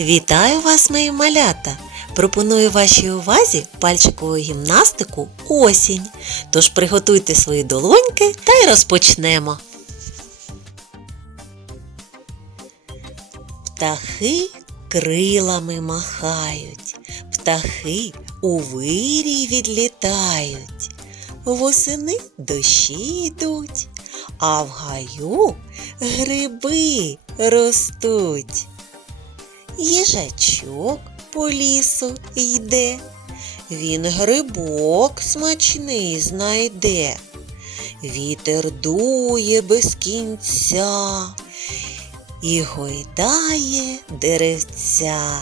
Вітаю вас, мої малята! Пропоную вашій увазі пальчикову гімнастику осінь. Тож приготуйте свої долоньки та й розпочнемо. Птахи крилами махають, птахи у вирій відлітають, восени дощі йдуть, а в гаю гриби ростуть. Їжачок по лісу йде, він грибок смачний знайде. Вітер дує без кінця і гойдає деревця.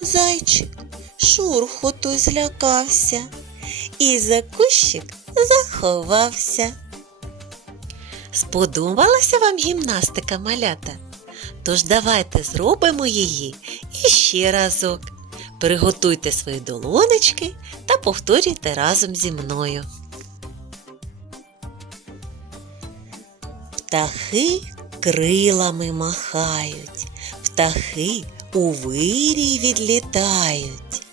Зайчик шурхоту злякався і за кущик заховався. Сподобалася вам гімнастика малята? Тож давайте зробимо її іще разок. Приготуйте свої долонечки та повторюйте разом зі мною. Птахи крилами махають, птахи у вирій відлітають,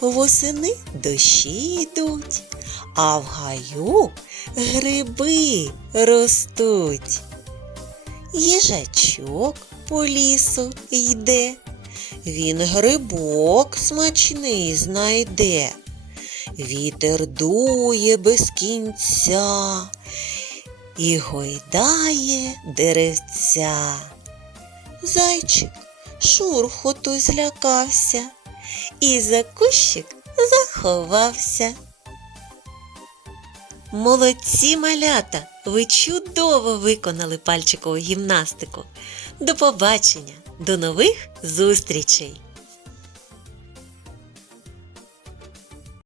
восени дощі йдуть, а в гаю гриби ростуть. Їжачок по лісу йде, він грибок смачний знайде. Вітер дує без кінця і гойдає деревця. Зайчик шурхоту злякався і за кущик заховався. Молодці малята! Ви чудово виконали пальчикову гімнастику. До побачення, до нових зустрічей!